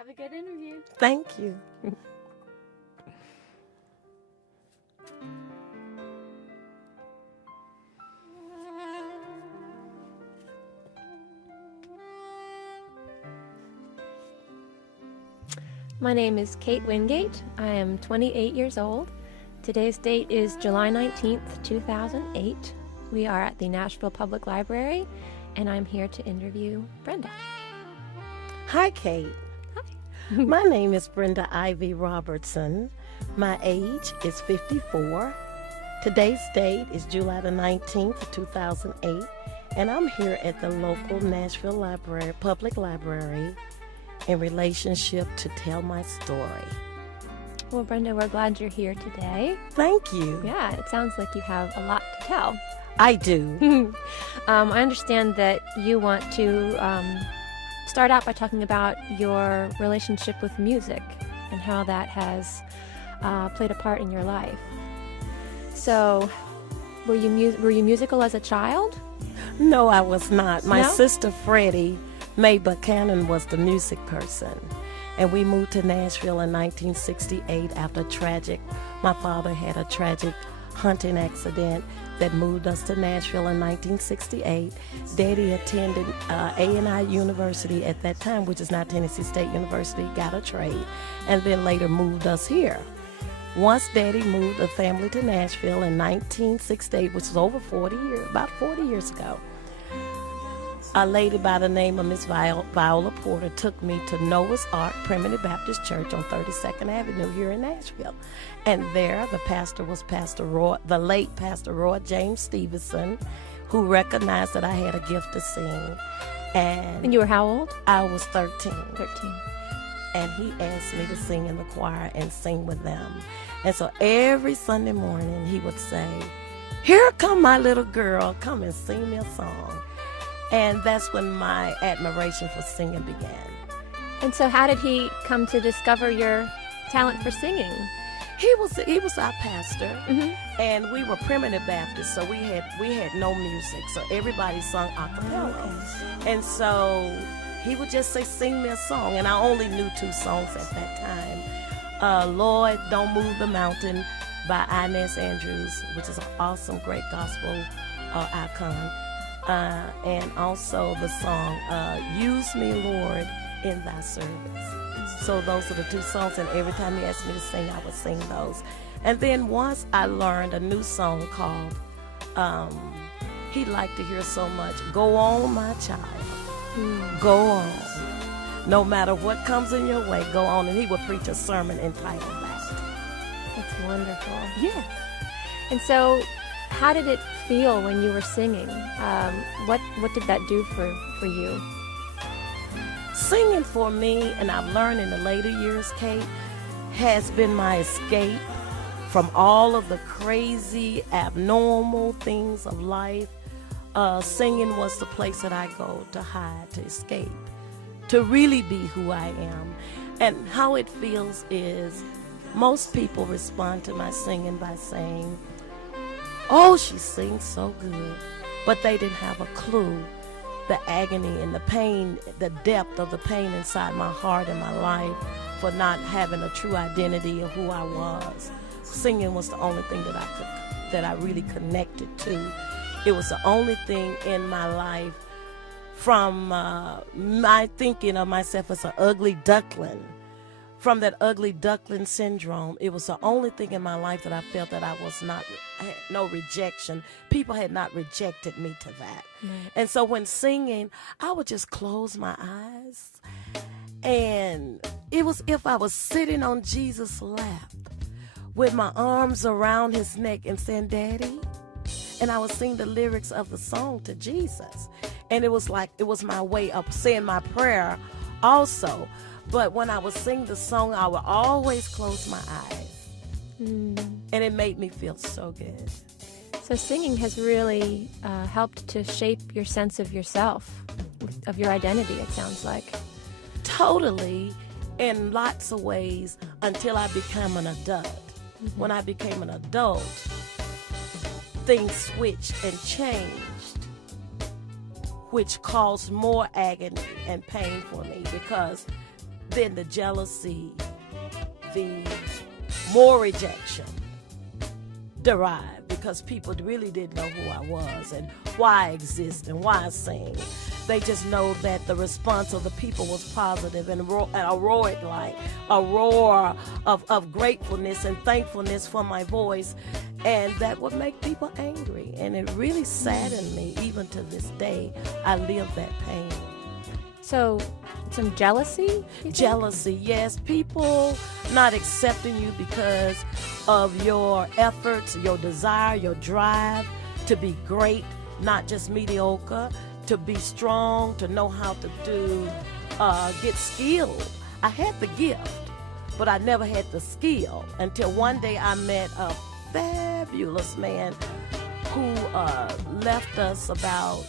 Have a good interview. Thank you. My name is Kate Wingate. I am 28 years old. Today's date is July 19th, 2008. We are at the Nashville Public Library, and I'm here to interview Brenda. Hi, Kate. Hi. My name is Brenda Ivey Robertson. My age is 54. Today's date is July the 19th, 2008, and I'm here at the local Nashville Library, Public Library, in relationship to tell my story. Well, Brenda, we're glad you're here today. Thank you. Yeah, it sounds like you have a lot to tell. I do. I understand that you want to start out by talking about your relationship with music and how that has played a part in your life. So, were you musical as a child? No, I was not. My No? sister Freddie Mae Buchanan was the music person, and we moved to Nashville in 1968 after my father had a tragic hunting accident that moved us to Nashville in 1968. Daddy attended A&I University at that time, which is now Tennessee State University, got a trade, and then later moved us here. Once Daddy moved the family to Nashville in 1968, which was about 40 years ago, a lady by the name of Miss Viola Porter took me to Noah's Ark Primitive Baptist Church on 32nd Avenue here in Nashville. And there, the pastor was the late Pastor Roy James Stevenson, who recognized that I had a gift to sing. And you were how old? I was 13. 13. And he asked me to sing in the choir and sing with them. And so every Sunday morning he would say, "Here come my little girl, come and sing me a song." And that's when my admiration for singing began. And so how did he come to discover your talent for singing? He was our pastor, Mm-hmm. and we were primitive Baptists, so we had no music, so everybody sung a cappella. Okay. And so he would just say, "Sing me a song," and I only knew 2 songs at that time. "Lord, Don't Move the Mountain" by Inez Andrews, which is an awesome, great gospel icon. And also the song, "Use Me, Lord, in Thy Service." So those are the 2 songs, and every time he asked me to sing, I would sing those. And then once I learned a new song called, he liked to hear so much, "Go on, my child, go on. No matter what comes in your way, go on." And he would preach a sermon entitled that. That's wonderful. Yeah. And so, how did it feel when you were singing? What did that do for you? Singing for me, and I've learned in the later years, Kate, has been my escape from all of the crazy, abnormal things of life. Singing was the place that I go to hide, to escape, to really be who I am. And how it feels is most people respond to my singing by saying, "Oh, she sings so good," but they didn't have a clue the agony and the pain, the depth of the pain inside my heart and my life for not having a true identity of who I was. Singing was the only thing that I really connected to. It was the only thing in my life from my thinking of myself as an ugly duckling. From that ugly duckling syndrome, it was the only thing in my life that I felt that I had no rejection. People had not rejected me to that. Right. And so when singing, I would just close my eyes. And it was if I was sitting on Jesus' lap with my arms around his neck and saying, "Daddy," and I would sing the lyrics of the song to Jesus. And it was my way of saying my prayer also. But when I would sing the song, I would always close my eyes. And it made me feel so good. So singing has really helped to shape your sense of yourself, of your identity, it sounds like. Totally, in lots of ways, until I became an adult. Mm-hmm. When I became an adult, things switched and changed, which caused more agony and pain for me, because then the jealousy, the more rejection derived because people really didn't know who I was and why I exist and why I sing. They just know that the response of the people was positive and a roared like a roar of gratefulness and thankfulness for my voice, and that would make people angry, and it really saddened me. Even to this day, I live that pain. So, some jealousy? You think? Jealousy, yes. People not accepting you because of your efforts, your desire, your drive to be great, not just mediocre, to be strong, to know how to get skilled. I had the gift, but I never had the skill until one day I met a fabulous man who left us about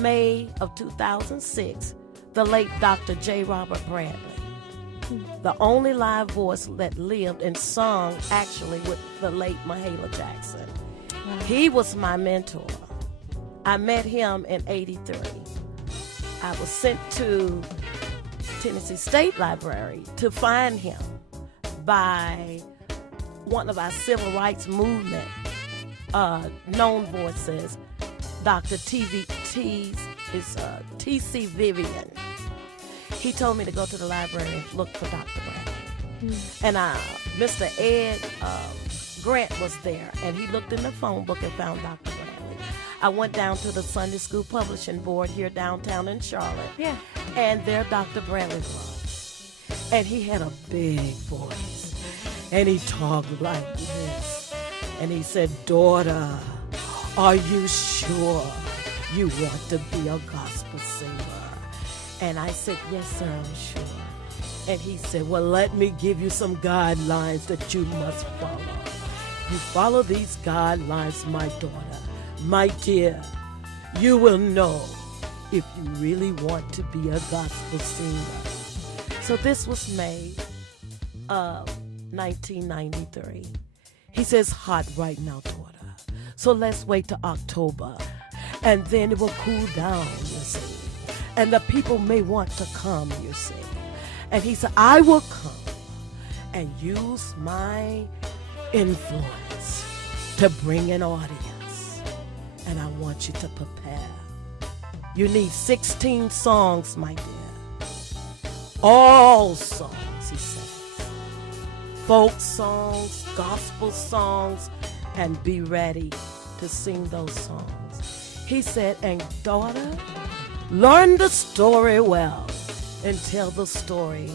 May of 2006, the late Dr. J. Robert Bradley, the only live voice that lived and sung actually with the late Mahalia Jackson. Wow. He was my mentor. I met him in '83. I was sent to Tennessee State Library to find him by one of our civil rights movement known voices, Dr. T.C. Vivian. He told me to go to the library and look for Dr. Bradley. And Mr. Ed Grant was there, and he looked in the phone book and found Dr. Bradley. I went down to the Sunday School Publishing Board here downtown in Charlotte, and there Dr. Bradley was. And he had a big voice, and he talked like this. And he said, "Daughter, are you sure you want to be a gospel singer?" And I said, "Yes, sir, I'm sure." And he said, "Well, let me give you some guidelines that you must follow. You follow these guidelines, my daughter, my dear, you will know if you really want to be a gospel singer." So this was May of 1993. He says, "Hot right now, daughter. So let's wait till October, and then it will cool down, you see. And the people may want to come, you see." And he said, "I will come and use my influence to bring an audience. And I want you to prepare. You need 16 songs, my dear. All songs," he says. "Folk songs, gospel songs, and be ready to sing those songs." He said, "And daughter, learn the story well and tell the story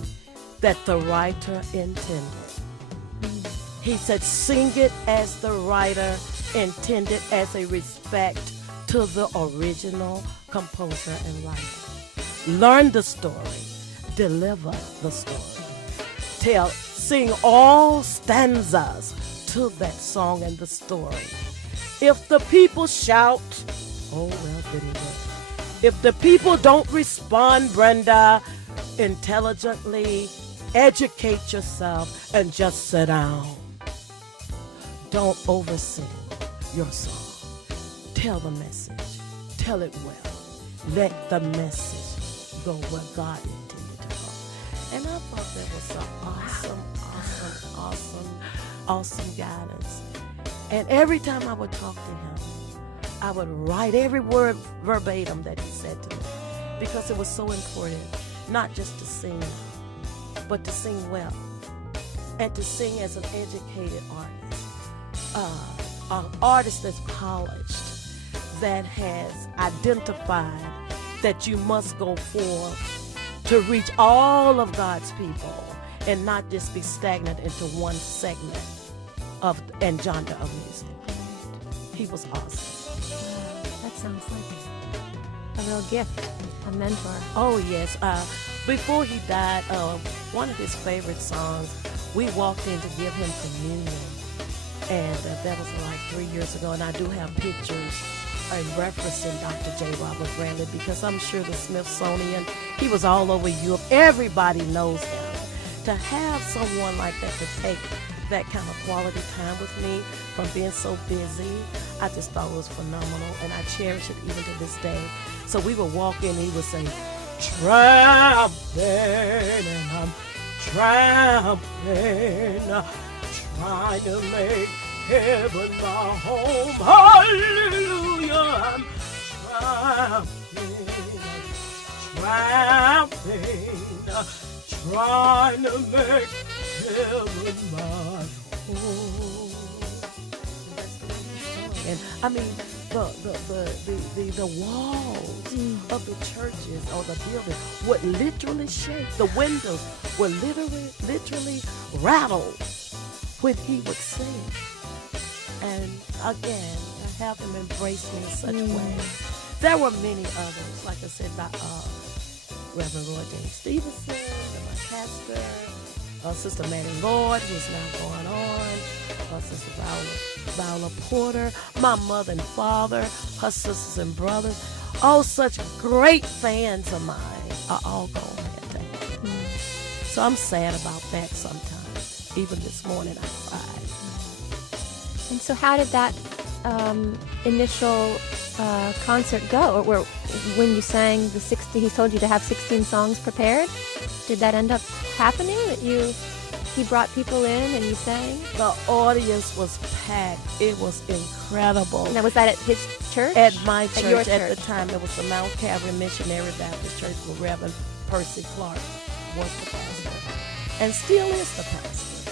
that the writer intended." He said, "Sing it as the writer intended, as a respect to the original composer and writer. Learn the story, deliver the story. Sing all stanzas to that song and the story. If the people shout, oh well, didn't it? If the people don't respond, Brenda, intelligently educate yourself and just sit down. Don't oversing your song. Tell the message. Tell it well. Let the message go where God intended to go." And I thought that was some awesome guidance. And every time I would talk to him, I would write every word verbatim that he said to me, because it was so important, not just to sing, but to sing well, and to sing as an educated artist, an artist that's polished, that has identified that you must go forth to reach all of God's people and not just be stagnant into one segment and genre of music. He was awesome. That sounds like a real gift, a mentor. Oh, yes. Before he died, one of his favorite songs, we walked in to give him communion. And that was like 3 years ago. And I do have pictures in referencing Dr. J. Robert Bradley, because I'm sure the Smithsonian, he was all over Europe. Everybody knows him. To have someone like that to take that kind of quality time with me from being so busy, I just thought it was phenomenal, and I cherish it even to this day. So we would walk in and he would say, tramping, and I'm tramping, trying to make heaven my home. Hallelujah, I'm tramping, trying to make heaven my home. And I mean, the walls of the churches or the buildings would literally shake. The windows would literally rattle when he would sing. And again, I have him embrace me in such a way. There were many others, like I said, Reverend Roy James Stevenson, and my pastor, Sister Manny Lord, who's now going on, Sister Viola Porter, my mother and father, her sisters and brothers, all such great fans of mine are all gone that day. So I'm sad about that sometimes. Even this morning I cried. And so how did that initial concert go? Or when you sang the 60, he told you to have 16 songs prepared? Did that end up happening, that he brought people in and you sang? The audience was packed. It was incredible. Now, was that at his church? At my church, your at church? the time, it was the Mount Calvary Missionary Baptist Church where Reverend Percy Clark was the pastor and still is the pastor.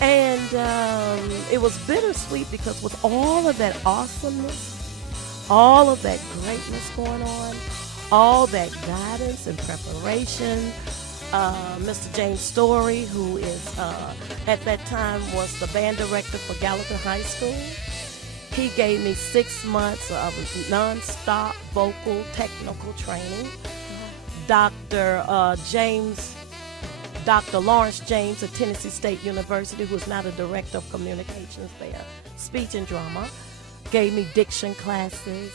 And it was bittersweet because with all of that awesomeness, all of that greatness going on, all that guidance and preparation, Mr. James Story, who is at that time was the band director for Gallatin High School. He gave me 6 months of non-stop vocal technical training. Dr. Lawrence James of Tennessee State University, who is now the director of communications there, speech and drama, gave me diction classes,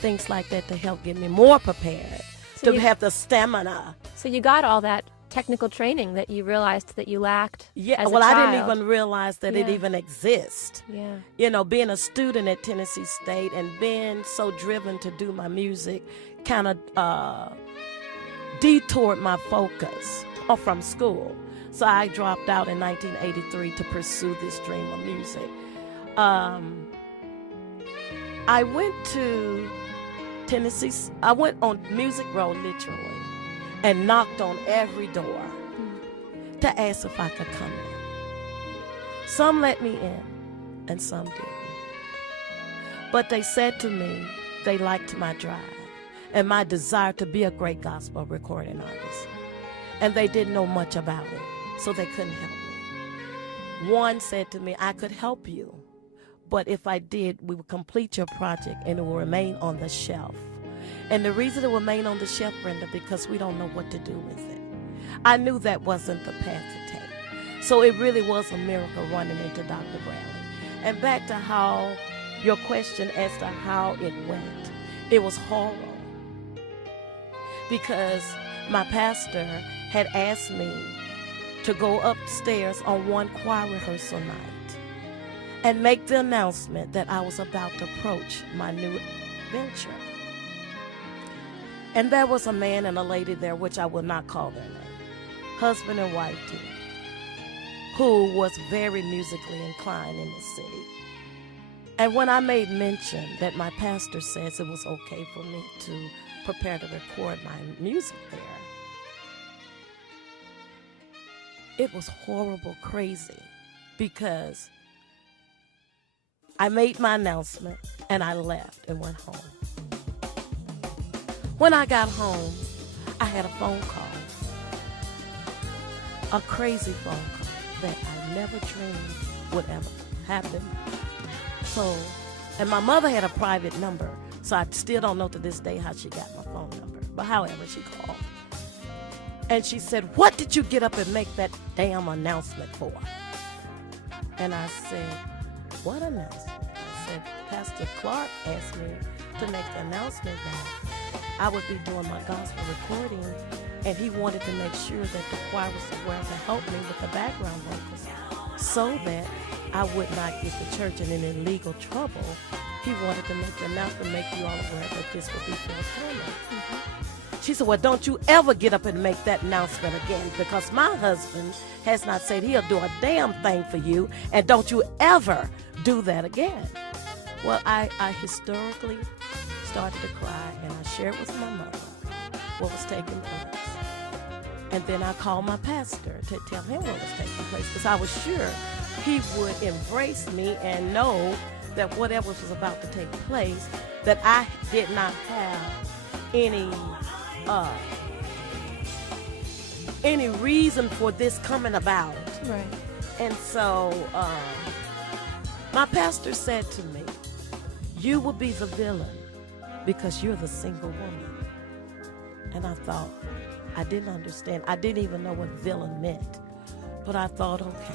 things like that to help get me more prepared, to have the stamina. So you got all that technical training that you realized that you lacked as a child. I didn't even realize that it even exists. Yeah. You know, being a student at Tennessee State and being so driven to do my music kind of detoured my focus from school. So I dropped out in 1983 to pursue this dream of music. I went to Tennessee. I went on Music Row literally and knocked on every door to ask if I could come in. Some let me in and some didn't. But they said to me they liked my drive and my desire to be a great gospel recording artist. And they didn't know much about it, so they couldn't help me. One said to me, I could help you, but if I did, we would complete your project and it will remain on the shelf. And the reason it will remain on the shelf, Brenda, because we don't know what to do with it. I knew that wasn't the path to take. So it really was a miracle running into Dr. Bradley. And back to how your question as to how it went, it was horrible. Because my pastor had asked me to go upstairs on one choir rehearsal night and make the announcement that I was about to approach my new venture. And there was a man and a lady there, which I will not call their name, husband and wife too, who was very musically inclined in the city. And when I made mention that my pastor says it was okay for me to prepare to record my music there, it was horrible, crazy, because I made my announcement and I left and went home. When I got home, I had a phone call, a crazy phone call that I never dreamed would ever happen. So, and my mother had a private number, so I still don't know to this day how she got my phone number. But however, she called. And she said, what did you get up and make that damn announcement for? And I said, what announcement? I said, Pastor Clark asked me to make the announcement that I would be doing my gospel recording, and he wanted to make sure that the choir was aware to help me with the background vocals so that I would not get the church in any legal trouble. He wanted to make the announcement, make you all aware that this would be forthcoming. She said, well, don't you ever get up and make that announcement again, because my husband has not said he'll do a damn thing for you, and don't you ever do that again. Well, I hysterically started to cry, and I shared with my mother what was taking place. And then I called my pastor to tell him what was taking place, because I was sure he would embrace me and know that whatever was about to take place, that I did not have any reason for this coming about. Right. And so my pastor said to me, you will be the villain because you're the single woman. And I thought, I didn't understand. I didn't even know what villain meant. But I thought, okay,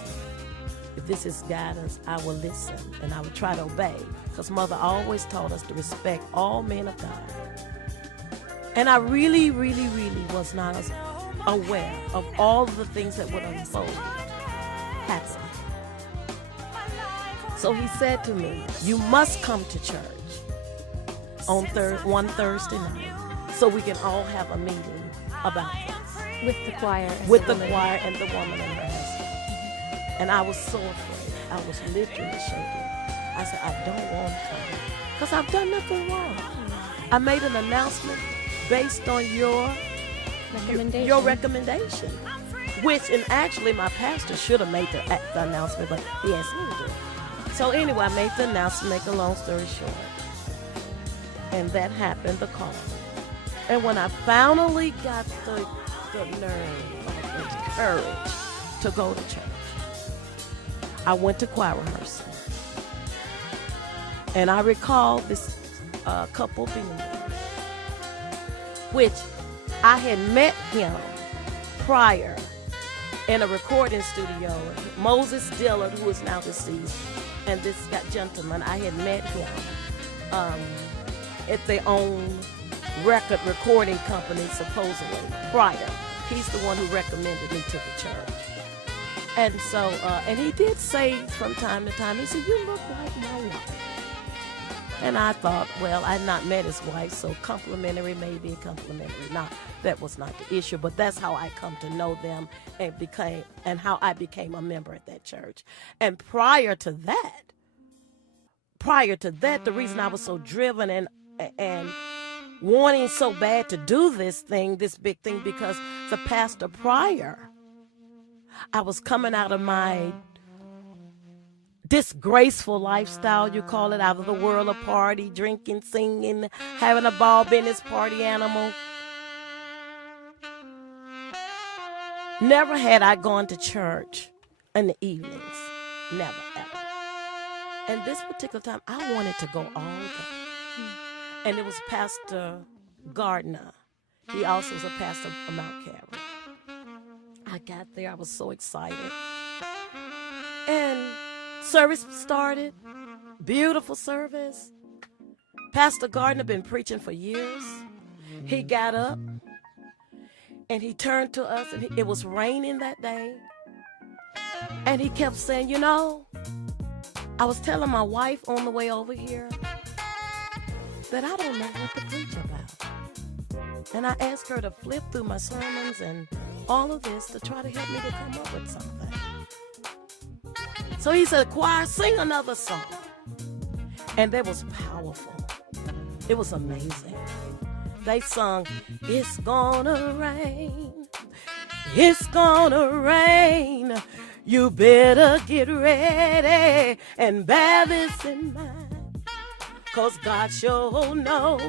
if this is guidance, I will listen and I will try to obey. Because Mother always taught us to respect all men of God. And I really, really, really was not aware of all of the things that would unfold happen. So he said to me, you must come to church on one Thursday night so we can all have a meeting about this. With the choir. With the choir and the woman and her husband. And I was so afraid. I was literally shaking. I said, I don't want to come because I've done nothing wrong. I made an announcement based on your recommendation, which, and actually my pastor should have made the announcement, but he asked me to do it. So anyway, I made the announcement, make a long story short. And that happened, the call. And when I finally got the nerve or the courage to go to church, I went to choir rehearsal. And I recall this couple being there, which I had met him prior in a recording studio. Moses Dillard, who is now deceased, and this gentleman, I had met him at their own record recording company, supposedly, prior. He's the one who recommended me to the church. And so, and he did say from time to time, he said, you look like my wife. And I thought, well, I had not met his wife, so complimentary, maybe complimentary not. That was not the issue, but that's how I come to know them and how I became a member at that church. And prior to that, the reason I was so driven and wanting so bad to do this big thing, because the pastor prior, I was coming out of my disgraceful lifestyle, you call it, out of the world of party, drinking, singing, having a ball, being this party animal. Never had I gone to church in the evenings. Never, ever. And this particular time, I wanted to go all day. And it was Pastor Gardner. He also was a pastor of Mount Calvary. I got there. I was so excited. And service started. Beautiful service. Pastor Gardner been preaching for years. He got up and he turned to us, and it was raining that day. And he kept saying, you know, I was telling my wife on the way over here that I don't know what to preach about. And I asked her to flip through my sermons and all of this to try to help me to come up with something. So he said, choir, sing another song. And that was powerful. It was amazing. They sung, it's gonna rain. It's gonna rain. You better get ready and bear this in mind. 'Cause God sure knows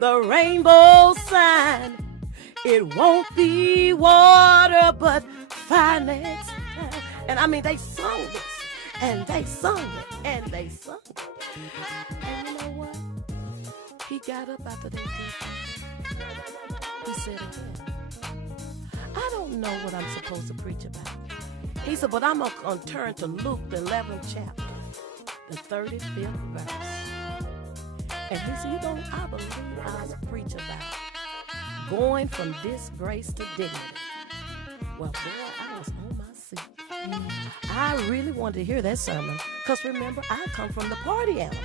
the rainbow sign. It won't be water, but finance. And I mean, they sung this, and they sung it, and they sung it. And you know what? He got up after they did that. He said again, I don't know what I'm supposed to preach about. He said, but I'm going to turn to Luke, the 11th chapter, the 35th verse. And he said, you know, I believe I'll preach about going from disgrace to dignity. Well, boy, I was on my seat. I really wanted to hear that sermon, because remember, I come from the party animal,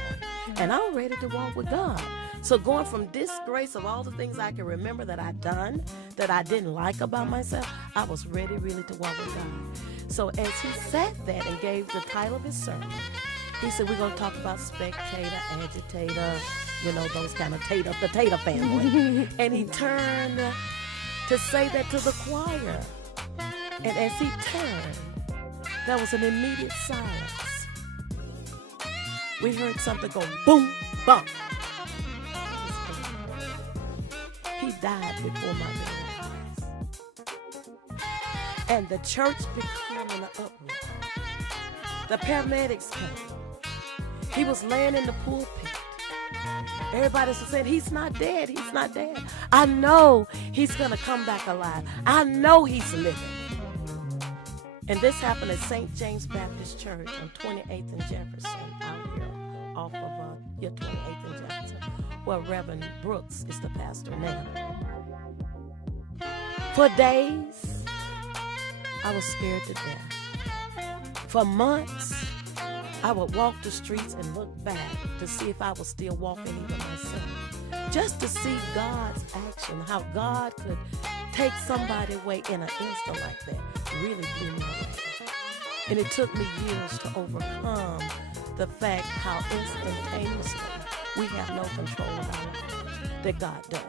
and I'm ready to walk with God. So going from disgrace of all the things I can remember that I'd done, that I didn't like about myself, I was ready really to walk with God. So as he said that and gave the title of his sermon, he said, we're going to talk about spectator, agitator, you know, those kind of the Tater family. And he turned to say that to the choir. And as he turned, there was an immediate silence. We heard something go boom, bump. He died before my very eyes. And the church became in an uproar. The paramedics came. He was laying in the pulpit. Everybody said, he's not dead, he's not dead. I know he's going to come back alive. I know he's living. And this happened at St. James Baptist Church on 28th and Jefferson, out here off of 28th and Jefferson, where Reverend Brooks is the pastor now. For days, I was scared to death. For months, I would walk the streets and look back to see if I was still walking even myself. Just to see God's action, how God could take somebody away in an instant like that, really blew me away. And it took me years to overcome the fact how instantaneously we have no control of our life, that God does.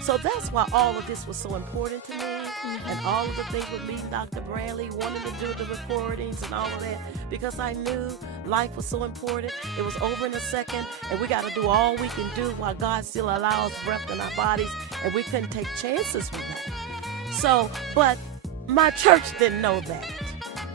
So that's why all of this was so important to me, and all of the things with meeting Dr. Bradley, wanting to do the recordings and all of that, because I knew life was so important. It was over in a second, and we got to do all we can do while God still allows breath in our bodies, and we couldn't take chances with that. So, but my church didn't know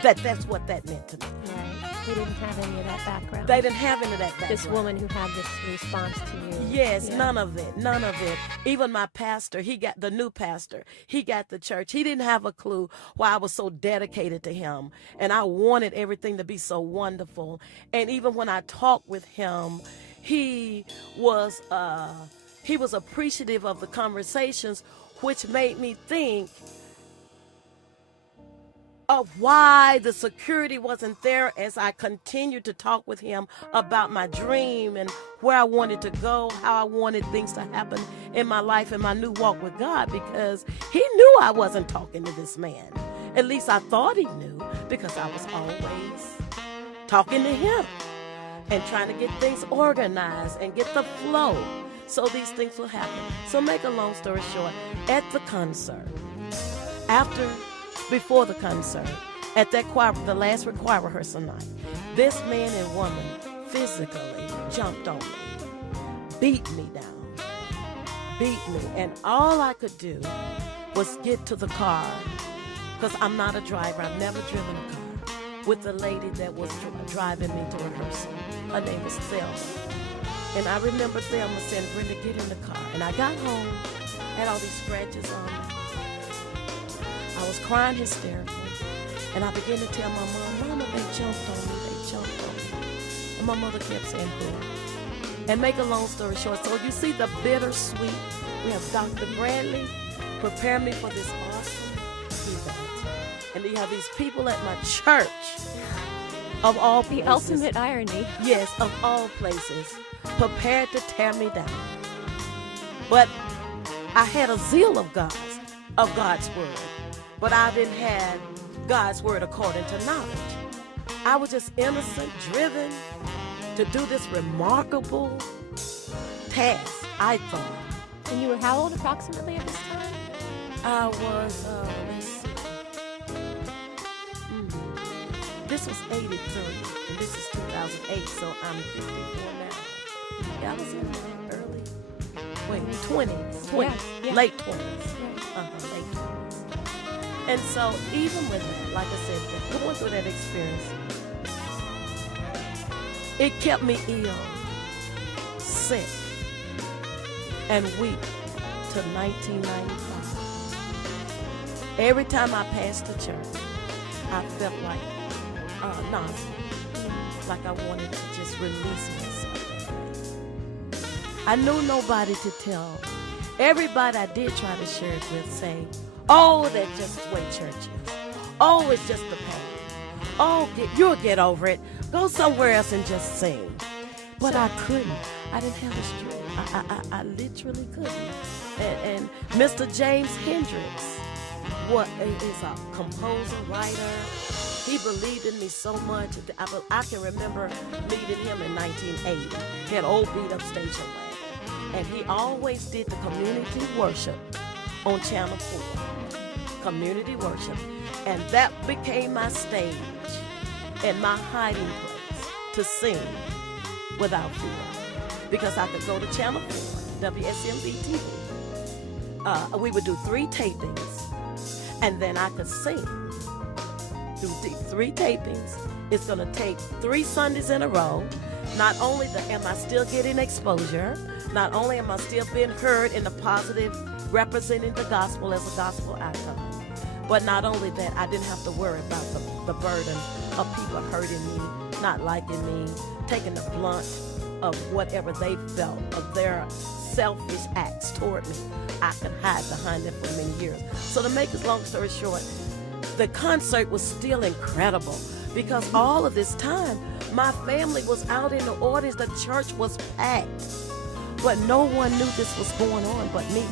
that's what that meant to me. Right. They didn't have any of that background. They didn't have any of that background. This woman who had this response to you. Yes, yeah. None of it. Even my pastor, he got the new pastor. He got the church. He didn't have a clue why I was so dedicated to him. And I wanted everything to be so wonderful. And even when I talked with him, he was appreciative of the conversations, which made me think of why the security wasn't there as I continued to talk with him about my dream and where I wanted to go, how I wanted things to happen in my life and my new walk with God, because he knew I wasn't talking to this man. At least I thought he knew, because I was always talking to him and trying to get things organized and get the flow so these things will happen. So make a long story short, at the concert, before the concert, at that choir, the last choir rehearsal night, this man and woman physically jumped on me, beat me down, and all I could do was get to the car, because I'm not a driver. I've never driven a car, with the lady that was driving me to rehearsal. Her name was Thelma. And I remember Thelma saying, Brenda, get in the car. And I got home, had all these scratches on me. I was crying hysterically, and I began to tell my mom, Mama, they jumped on me. And my mother kept saying, who? And make a long story short, so you see the bittersweet. We have Dr. Bradley prepare me for this awesome event. And you have these people at my church, of all places. The ultimate irony. Yes, of all places, prepared to tear me down. But I had a zeal of God's word. But I didn't have God's word according to knowledge. I was just innocent, driven to do this remarkable task, I thought. And you were how old approximately at this time? I was, let's see. This was 83, and this is 2008, so I'm 54 now. Yeah, I was in my early, 20s, Yeah. Late 20s. Late 20s. And so even with that, like I said, going through that experience, it kept me ill, sick, and weak to 1995. Every time I passed the church, I felt like nausea, like I wanted to just release myself. I knew nobody to tell. Everybody I did try to share it with say, oh, that's just the way church is. Oh, it's just the pain. Oh, you'll get over it. Go somewhere else and just sing. But I couldn't. I didn't have the strength. I literally couldn't. And Mr. James Hendricks, what is a composer, writer. He believed in me so much. I can remember meeting him in 1980. He had old beat up station wagon. And he always did the community worship on Channel 4. Community worship. And that became my stage and my hiding place to sing without fear. Because I could go to Channel 4, WSMV TV. We would do 3 tapings, and then I could sing. Do 3 tapings. It's going to take 3 Sundays in a row. Not only am I still getting exposure, not only am I still being heard in the positive, representing the gospel as a gospel icon, but not only that, I didn't have to worry about the burden of people hurting me, not liking me, taking the blunt of whatever they felt, of their selfish acts toward me. I could hide behind them for many years. So to make a long story short, the concert was still incredible because all of this time, my family was out in the audience. The church was packed, but no one knew this was going on but me.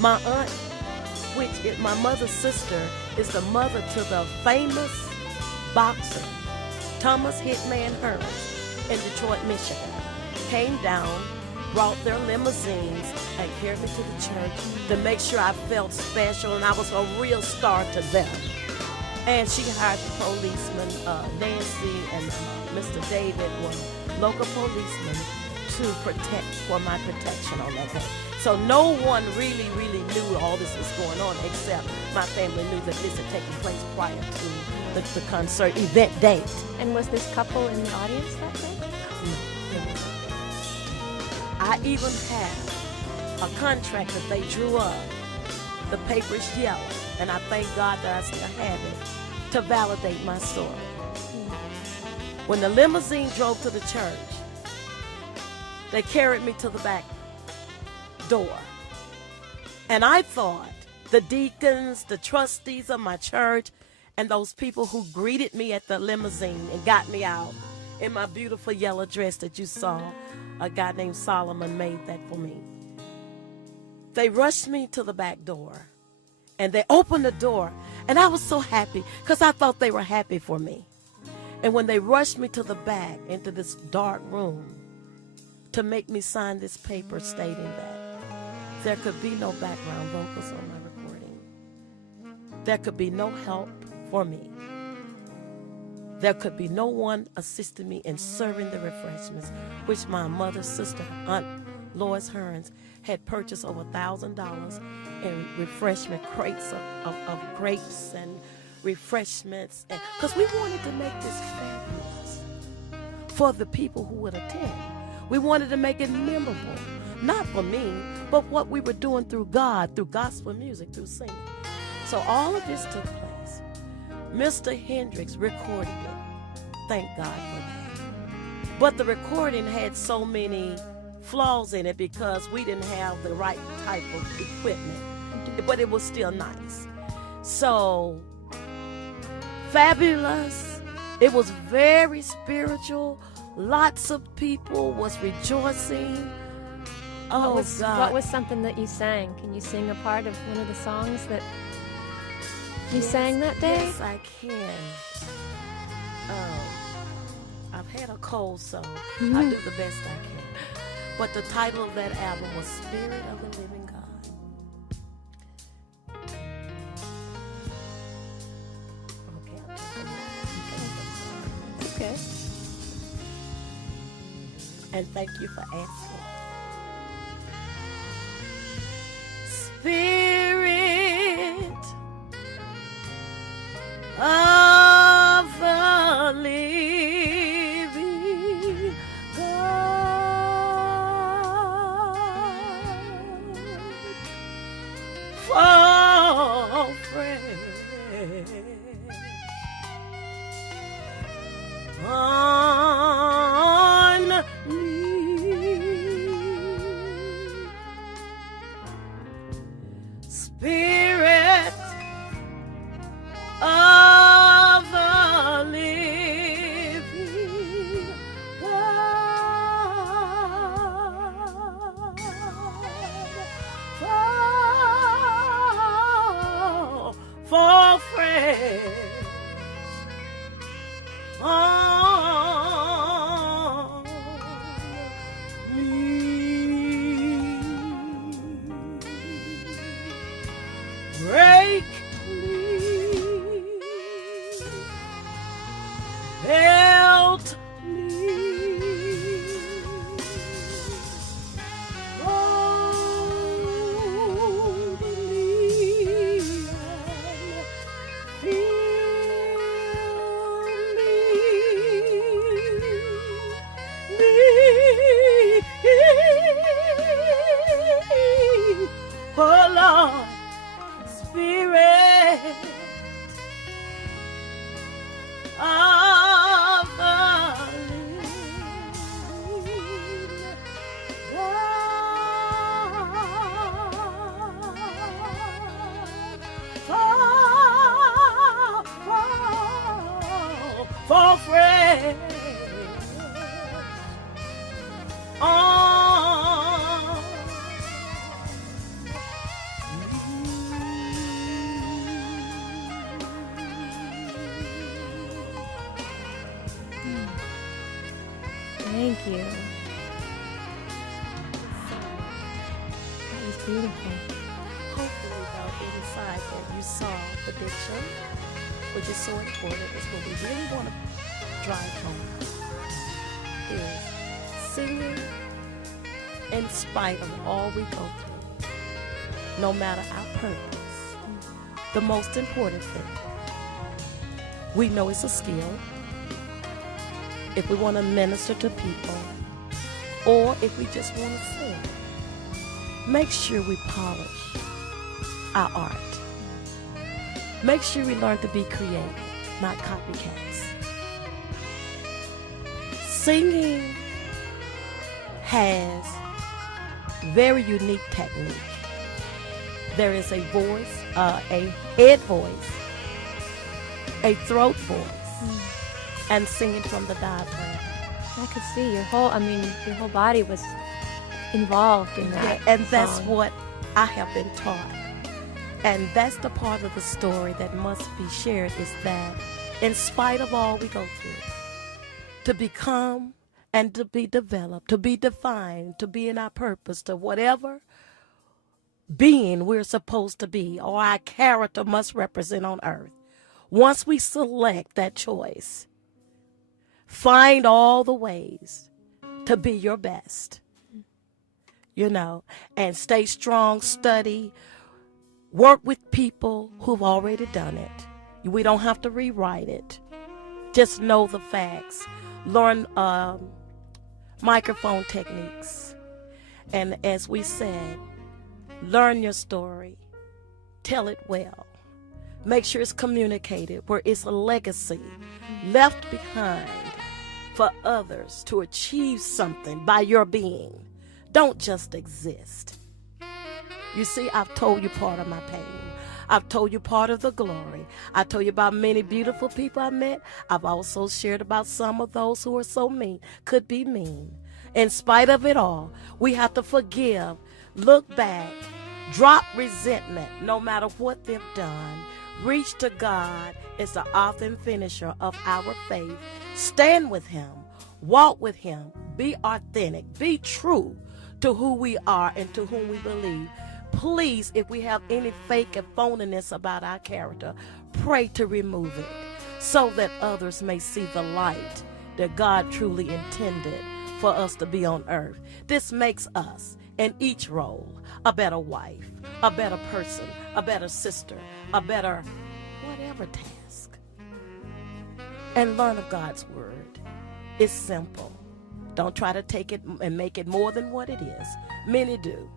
My aunt, which is my mother's sister, is the mother to the famous boxer, Thomas Hitman Hearns, in Detroit, Michigan, came down, brought their limousines, and carried me to the church to make sure I felt special and I was a real star to them. And she hired the policemen, Nancy and Mr. David were local policemen for my protection on that day. So no one really knew all this was going on except my family knew that this had taken place prior to the concert event date. And was this couple in the audience that day? No, it wasn't. I even have a contract that they drew up. The paper's yellow, and I thank God that I still have it to validate my story. When the limousine drove to the church, they carried me to the back door. And I thought the deacons, the trustees of my church, and those people who greeted me at the limousine and got me out in my beautiful yellow dress that you saw, a guy named Solomon made that for me. They rushed me to the back door, and they opened the door, and I was so happy because I thought they were happy for me. And when they rushed me to the back into this dark room to make me sign this paper stating that there could be no background vocals on my recording, there could be no help for me, there could be no one assisting me in serving the refreshments, which my mother's sister, Aunt Lois Hearns, had purchased over $1,000 in refreshment crates of grapes and refreshments, because we wanted to make this fabulous for the people who would attend. We wanted to make it memorable, not for me, but what we were doing through God, through gospel music, through singing. So all of this took place. Mr. Hendricks recorded it. Thank God for that. But the recording had so many flaws in it because we didn't have the right type of equipment, but it was still nice. So fabulous. It was very spiritual. Lots of people was rejoicing. Oh, God. What was something that you sang? Can you sing a part of one of the songs that you sang that day? Yes, I can. I've had a cold, so I do the best I can. But the title of that album was Spirit of the Living God. Okay, I'll just Okay. And thank you for asking. Spirit of the living God, fall fresh on me. on me. Break me, melt me, hold me, and feel me. Oh Lord, Spirit of the living God, fall fresh on Thank you. That was beautiful. hopefully though inside that you saw the diction, which is so important, is what we really want to drive home, is singing in spite of all we go through, no matter our purpose. The most important thing, we know it's a skill. If we want to minister to people, or if we just want to sing, make sure we polish our art. Make sure we learn to be creative, not copycats. Singing has very unique technique. There is a voice, a head voice, a throat voice, and singing from the diaphragm. I could see your whole body was involved in that. And that's song. what I have been taught. And that's the part of the story that must be shared, is that in spite of all we go through, to become and to be developed, to be defined, to be in our purpose, to whatever being we're supposed to be or our character must represent on earth. Once we select that choice, find all the ways to be your best, and stay strong, study, work with people who've already done it. We don't have to rewrite it. Just know the facts. Learn microphone techniques. And as we said, learn your story. Tell it well. Make sure it's communicated, where it's a legacy left behind for others to achieve something by your being. Don't just exist. You see, I've told you part of my pain. I've told you part of the glory. I told you about many beautiful people I met. I've also shared about some of those who are so mean, could be mean. In spite of it all, we have to forgive, look back, drop resentment, no matter what they've done. Reach to God is the author and finisher of our faith. Stand with Him, walk with Him, be authentic, be true to who we are and to whom we believe. Please, if we have any fake and phoniness about our character, pray to remove it so that others may see the light that God truly intended for us to be on earth. This makes us, in each role, a better wife, a better person, a better sister, a better whatever task. And learn of God's word. It's simple. Don't try to take it and make it more than what it is. Many do.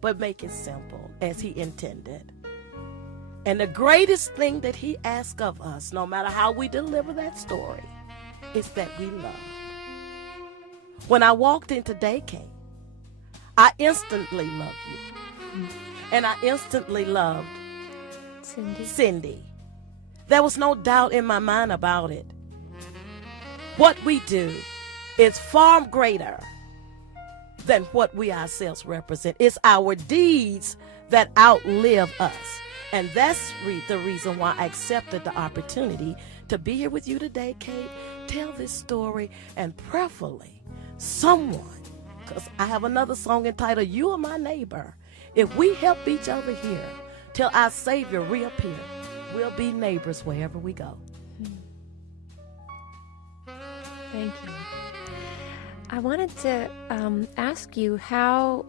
But make it simple as He intended. And the greatest thing that He asks of us, no matter how we deliver that story, is that we love. When I walked into daycare, I instantly loved you. And I instantly loved Cindy. There was no doubt in my mind about it. What we do is far greater than what we ourselves represent. It's our deeds that outlive us. And that's the reason why I accepted the opportunity to be here with you today, Kate, tell this story, and prayerfully someone, because I have another song entitled You Are My Neighbor. If we help each other here till our Savior reappear, we'll be neighbors wherever we go. Thank you. I wanted to ask you how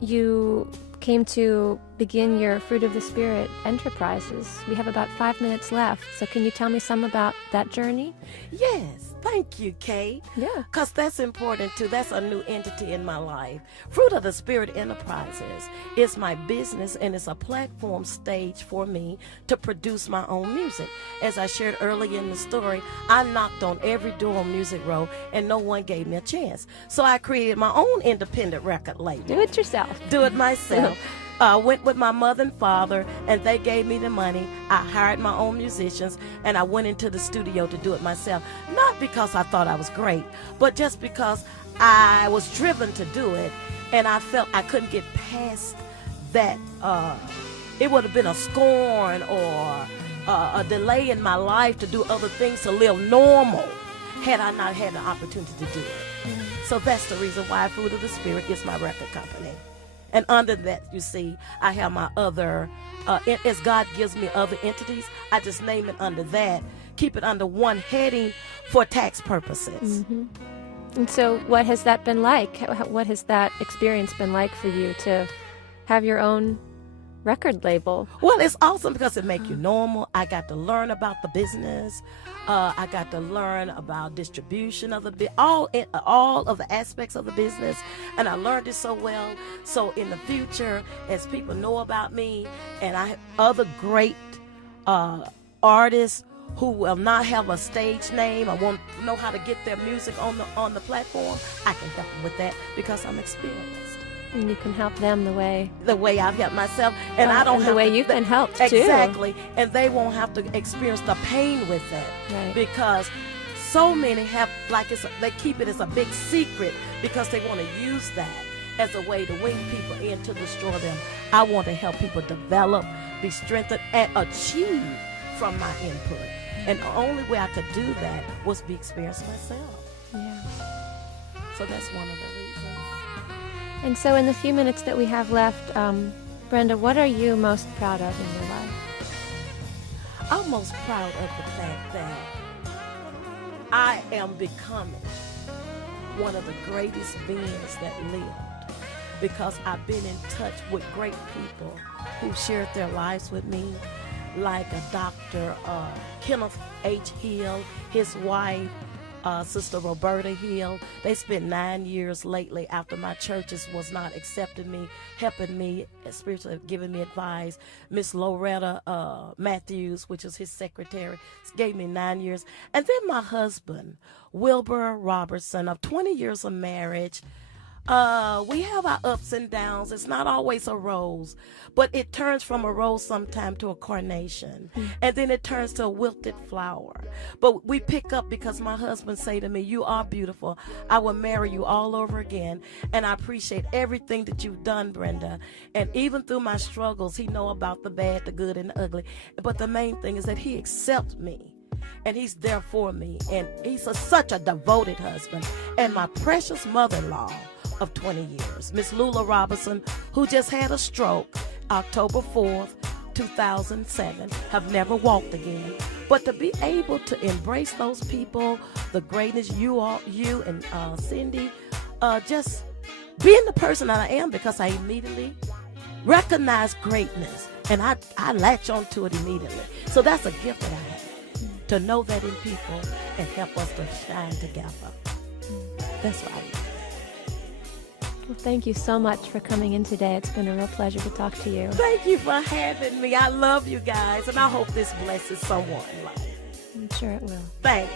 you came to begin your Fruit of the Spirit enterprises. We have about 5 minutes left, so can you tell me some about that journey? Yes, thank you, Kate. Yeah. Because that's important too. That's a new entity in my life. Fruit of the Spirit Enterprises is my business, and it's a platform stage for me to produce my own music. As I shared earlier in the story, I knocked on every door on Music Row and no one gave me a chance. So I created my own independent record label. Do it yourself. Do it myself. Went with my mother and father, and they gave me the money. I hired my own musicians, and I went into the studio to do it myself. Not because I thought I was great, but just because I was driven to do it, and I felt I couldn't get past that. It would have been a scorn or a delay in my life to do other things, to live normal, had I not had the opportunity to do it. So that's the reason why Fruit of the Spirit is my record company. And under that, you see, I have my other, as God gives me other entities, I just name it under that, keep it under one heading for tax purposes. Mm-hmm. And so what has that been like? What has that experience been like for you to have your own record label? Well, it's awesome because it makes you normal. I got to learn about the business. I got to learn about distribution of all of the aspects of the business, and I learned it so well. So in the future, as people know about me, and I have other great artists who will not have a stage name, I want to know how to get their music on the platform, I can help them with that because I'm experienced. And you can help them the way I've helped myself, and I don't and have the way to, you've been helped too. Exactly, and they won't have to experience the pain with that, Right. because so many have they keep it as a big secret because they want to use that as a way to wing people in to destroy them. I want to help people develop, be strengthened, and achieve from my input. And the only way I could do that was be experienced myself. Yeah. So that's one of the reasons. And so in the few minutes that we have left, Brenda, what are you most proud of in your life? I'm most proud of the fact that I am becoming one of the greatest beings that lived, because I've been in touch with great people who shared their lives with me, like a Dr. Kenneth H. Hill, his wife, Sister Roberta Hill. They spent 9 years lately after my churches was not accepting me, helping me, spiritually giving me advice. Miss Loretta Matthews, which is his secretary, gave me 9 years. And then my husband, Wilbur Robertson, of 20 years of marriage. We have our ups and downs. It's not always a rose, but it turns from a rose sometime to a carnation, and then it turns to a wilted flower. But we pick up because my husband say to me, "You are beautiful. I will marry you all over again." And I appreciate everything that you've done, Brenda. And even through my struggles, he know about the bad, the good, and the ugly. But the main thing is that he accepts me, and he's there for me. And he's such a devoted husband. And my precious mother-in-law of 20 years, Miss Lula Robinson, who just had a stroke October 4th, 2007, have never walked again. But to be able to embrace those people, the greatness, you and Cindy, just being the person that I am, because I immediately recognize greatness, and I latch onto it immediately. So that's a gift that I have, to know that in people and help us to shine together. That's what I do. Well, thank you so much for coming in today. It's been a real pleasure to talk to you. Thank you for having me. I love you guys, and I hope this blesses someone's life. I'm sure it will. Thanks.